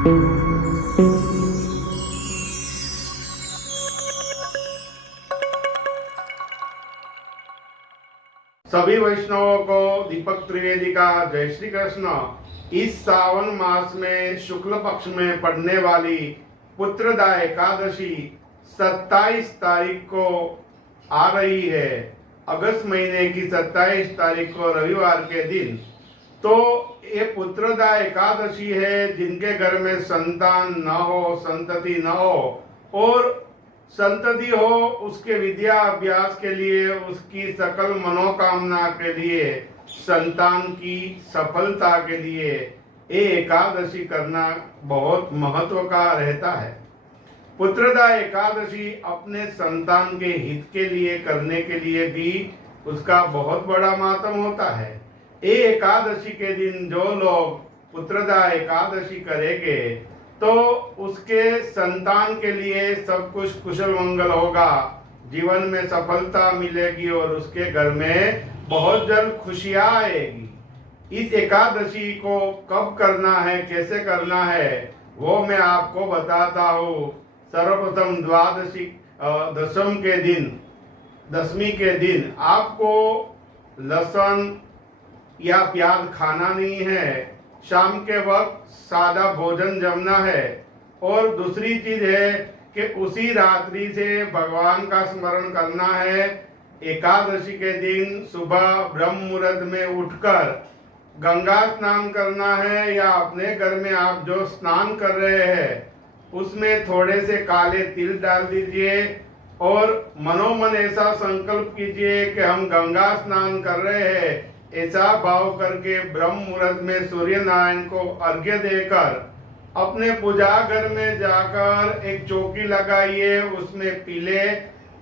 सभी वैष्णवों को दीपक त्रिवेदी का जय श्री कृष्ण। इस सावन मास में शुक्ल पक्ष में पड़ने वाली पुत्रदा एकादशी 27 तारीख को आ रही है। अगस्त महीने की 27 तारीख को रविवार के दिन। तो ये पुत्रदा एकादशी है, जिनके घर में संतान न हो, संतति न हो और संतति हो, उसके विद्या अभ्यास के लिए, उसकी सकल मनोकामना के लिए, संतान की सफलता के लिए ये एकादशी करना बहुत महत्व का रहता है। पुत्रदा एकादशी अपने संतान के हित के लिए करने के लिए भी उसका बहुत बड़ा मातम होता है। ये एकादशी के दिन जो लोग पुत्रदा एकादशी करेंगे तो उसके संतान के लिए सब कुछ कुशल मंगल होगा, जीवन में सफलता मिलेगी और उसके घर में बहुत जल्द खुशियां आएगी। इस एकादशी को कब करना है, कैसे करना है, वो मैं आपको बताता हूँ। सर्वप्रथम दशमी के दिन आपको लहसुन या प्याज खाना नहीं है। शाम के वक्त सादा भोजन जमना है। और दूसरी चीज है कि उसी रात्रि से भगवान का स्मरण करना है। एकादशी के दिन सुबह ब्रह्म मुहूर्त में उठकर गंगा स्नान करना है, या अपने घर में आप जो स्नान कर रहे हैं उसमें थोड़े से काले तिल डाल दीजिए और मनोमन ऐसा संकल्प कीजिए कि हम गंगा स्नान कर रहे हैं। ऐसा भाव करके ब्रह्म मुहूर्त में सूर्य नारायण को अर्घ्य देकर अपने पूजा घर में जाकर एक चौकी लगाइए। उसमें पीले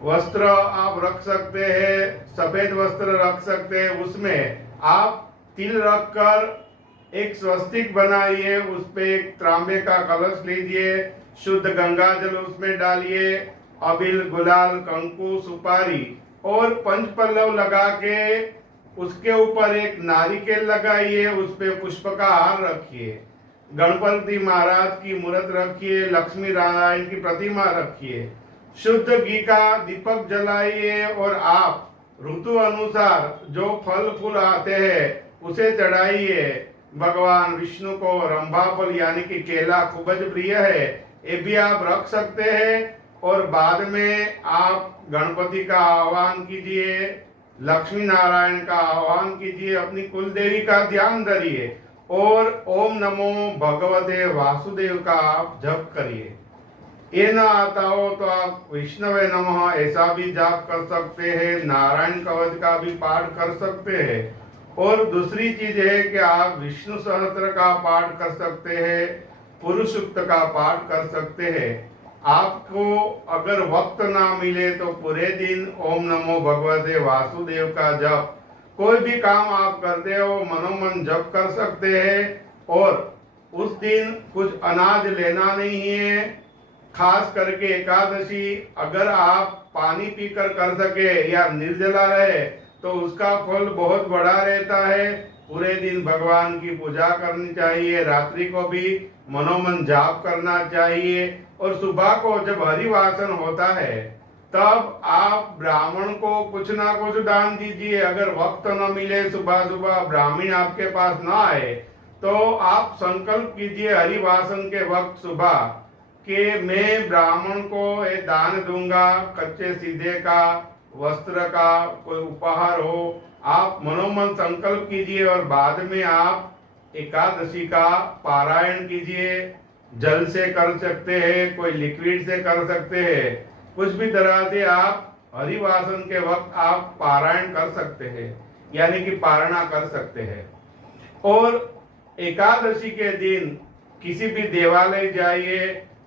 वस्त्र आप रख सकते हैं, सफेद वस्त्र रख सकते हैं। उसमें आप तिल रखकर एक स्वस्तिक बनाइए। उस पे एक तांबे का कलश लीजिए, शुद्ध गंगा जल उसमें डालिए, अबील, गुलाल, कंकु, सुपारी और पंच पल्लव लगा के उसके ऊपर एक नारिकेल लगाइए। उस पे पुष्प का हार रखिए, गणपति महाराज की मूर्त रखिए, लक्ष्मी नारायण की प्रतिमा रखिए, शुद्ध घी का दीपक जलाइए और आप ऋतु अनुसार जो फल फूल आते हैं उसे चढ़ाइए। भगवान विष्णु को रंभा फल यानी कि केला खूब प्रिय है, ये भी आप रख सकते हैं। और बाद में आप गणपति का आह्वान कीजिए, लक्ष्मी नारायण का आह्वान कीजिए, अपनी कुल देवी का ध्यान धरिए और ओम नमो भगवते वासुदेव का आप जप करिए। ये ना आता हो तो आप विष्णवे नमः ऐसा भी जाप कर सकते हैं, नारायण कवच का भी पाठ कर सकते हैं। और दूसरी चीज है कि आप विष्णु सहस्त्र का पाठ कर सकते हैं, पुरुष सूक्त का पाठ कर सकते हैं। आपको अगर वक्त ना मिले तो पूरे दिन ओम नमो भगवते वासुदेव का जप, कोई भी काम आप करते हो मनोमन जप कर सकते हैं। और उस दिन कुछ अनाज लेना नहीं है। खास करके एकादशी अगर आप पानी पीकर कर सके या निर्जला रहे तो उसका फल बहुत बड़ा रहता है। पूरे दिन भगवान की पूजा करनी चाहिए, रात्रि को भी मनोमन जाप करना चाहिए। और सुबह को जब हरिवासन होता है तब आप ब्राह्मण को कुछ ना कुछ दान दीजिए। अगर वक्त न मिले, सुबह सुबह ब्राह्मण आपके पास ना आए तो आप संकल्प कीजिए हरिवासन के वक्त सुबह कि मैं ब्राह्मण को ये दान दूंगा, कच्चे सीधे का, वस्त्र का, कोई उपहार हो। आप मनोमन संकल्प कीजिए और बाद में आप एकादशी का पारायण कीजिए। जल से कर सकते हैं, कोई लिक्विड से कर सकते हैं, कुछ भी तरह से आप हरिवासन के वक्त आप पारायण कर सकते हैं, यानी कि पारणा कर सकते हैं। और एकादशी के दिन किसी भी देवालय जाइए,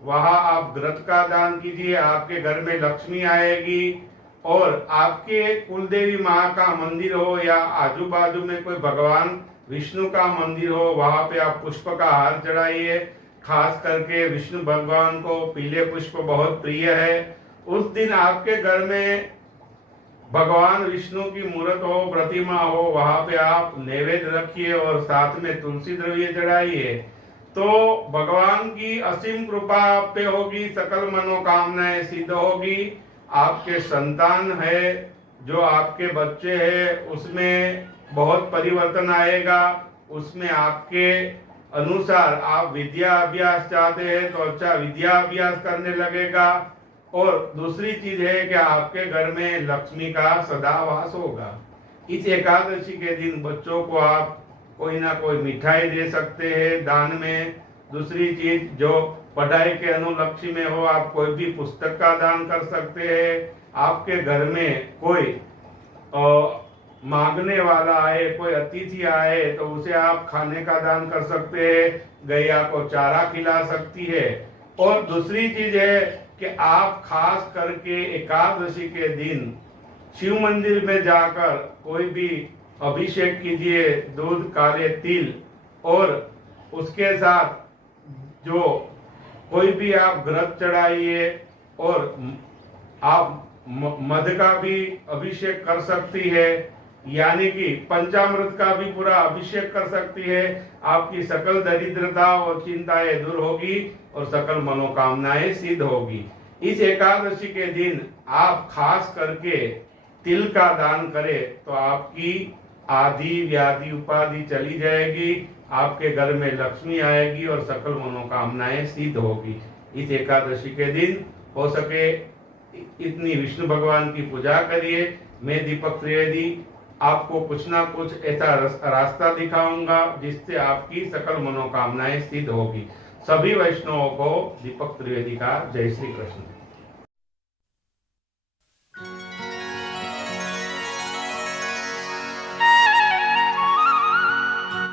वहां आप घृत का दान कीजिए। आपके घर में लक्ष्मी आएगी। और आपके कुलदेवी माँ का मंदिर हो या आजू बाजू में कोई भगवान विष्णु का मंदिर हो, वहां पे आप पुष्प का हार चढ़ाइए। खास करके विष्णु भगवान को पीले पुष्प बहुत प्रिय है। उस दिन आपके घर में भगवान विष्णु की मूर्त हो, प्रतिमा हो, वहां पे आप नैवेद्य रखिए और साथ में तुलसी द्रव्य चढ़ाइए। तो भगवान की असीम कृपा आप पे होगी, सकल मनोकामनाएं सिद्ध होगी। आपके संतान है, जो आपके बच्चे हैं, उसमें बहुत परिवर्तन आएगा। उसमें आपके अनुसार आप विद्या अभ्यास चाहते हैं तो अच्छा विद्या अभ्यास करने लगेगा। और दूसरी चीज है कि आपके घर में लक्ष्मी का सदा वास होगा। इस एकादशी के दिन बच्चों को आप कोई ना कोई मिठाई दे सकते हैं दान में। दूसरी चीज, जो पढ़ाई के अनुलक्ष्य में हो, आप कोई भी पुस्तक का दान कर सकते हैं। आपके घर में कोई मांगने वाला आए, कोई अतिथि आए तो उसे आप खाने का दान कर सकते हैं, गैया को चारा खिला सकती है। और दूसरी चीज है कि आप खास करके एकादशी के दिन शिव मंदिर में जाकर कोई भी अभिषेक कीजिए, दूध, काले तिल, और उसके साथ जो कोई भी आप घृत चढ़ाइए, और आप मध का भी अभिषेक कर सकती है, यानी कि पंचामृत का भी पूरा अभिषेक कर सकती है। आपकी सकल दरिद्रता और चिंताएं दूर होगी और सकल मनोकामनाएं सिद्ध होगी। इस एकादशी के दिन आप खास करके तिल का दान करें तो आपकी आदि व्याधि उपाधि चली जाएगी, आपके घर में लक्ष्मी आएगी और सकल मनोकामनाएं सिद्ध होगी। इस एकादशी के दिन हो सके इतनी विष्णु भगवान की पूजा करिए। मैं दीपक त्रिवेदी आपको कुछ ना कुछ ऐसा रास्ता दिखाऊंगा जिससे आपकी सकल मनोकामनाएं सिद्ध होगी। सभी वैष्णवों को दीपक त्रिवेदी का जय श्री कृष्ण।